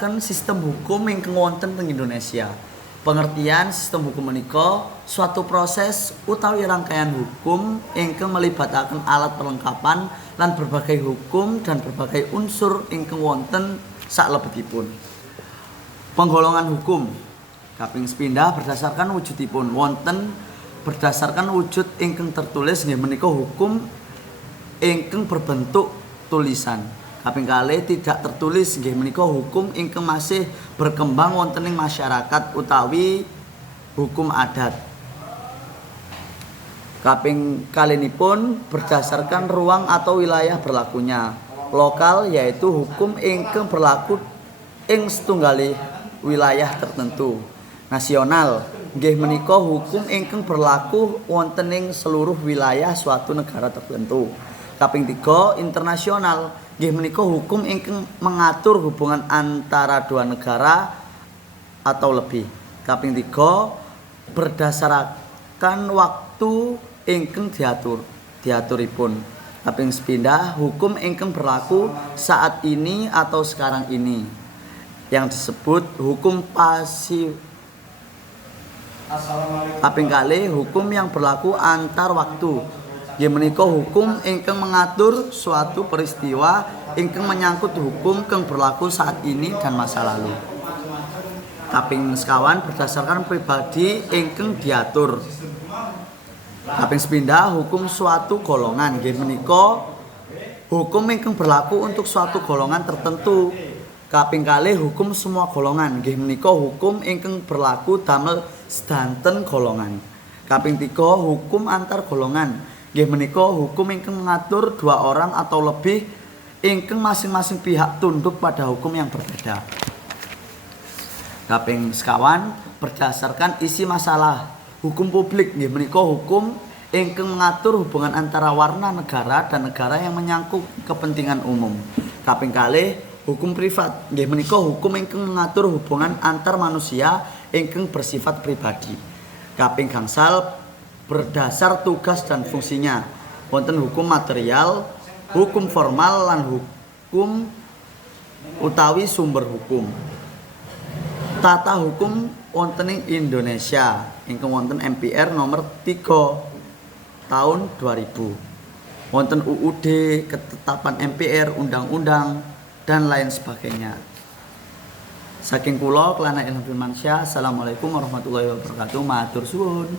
nerangkan sistem hukum ingkang wonten teng Indonesia. Pengertian sistem hukum menika suatu proses utawi rangkaian hukum ingkang melibataken alat perlengkapan lan berbagai hukum dan berbagai unsur ingkang wonten saklebetipun. Penggolongan hukum kaping sepindhah berdasarkan wujudipun wonten berdasarkan wujud ingkang tertulis nggih menika hukum ingkang berbentuk tulisan. Kaping kalih tidak tertulis nggih menika hukum ingkang masih berkembang wonten ing masyarakat utawi hukum adat. Kaping kalinipun berdasarkan ruang atau wilayah berlakunya. Lokal yaitu hukum ingkang berlaku ing setunggalih wilayah tertentu. Nasional nggih menika hukum ingkang berlaku wonten ing seluruh wilayah suatu negara tertentu. Kaping 3 internasional nggih menika hukum ingkang mengatur hubungan antara dua negara atau lebih. Kaping 3 berdasarkan waktu ingkang diaturipun. Kaping sepindhah hukum ingkang berlaku saat ini atau sekarang ini yang disebut hukum pasif. Kaping kalih hukum yang berlaku antar waktu. Nggih menika hukum ingkang mengatur suatu peristiwa ingkang menyangkut hukum kang berlaku saat ini dan masa lalu. Kaping sekawan berdasarkan pribadi ingkang diatur. Kaping sepindhah hukum suatu golongan. Nggih menika hukum ingkang berlaku untuk suatu golongan tertentu. Kaping kalih hukum semua golongan. Nggih menika hukum ingkang berlaku damel sedanten golongan. Kaping 3 hukum antar golongan. Nggih menika hukum ingkang mengatur dua orang atau lebih ingkang masing-masing pihak tunduk pada hukum yang berbeda. Kaping sekawan berdasarkan isi masalah. Hukum publik nggih menika hukum ingkang mengatur hubungan antara warga negara dan negara yang menyangkut kepentingan umum. Kaping kalih hukum privat nggih menika hukum ingkang mengatur hubungan antar manusia ingkang bersifat pribadi. Kaping gangsal berdasar tugas dan fungsinya. Wonten hukum material, hukum formal lan hukum utawi sumber hukum. Tata hukum wonten ing Indonesia ingkang wonten MPR nomor 3 tahun 2000. Wonten UUD, ketetapan MPR, undang-undang dan lain sebagainya. Saking kula Kelana Ilham Firmansyah. Assalamualaikum warahmatullahi wabarakatuh. Matur suwun.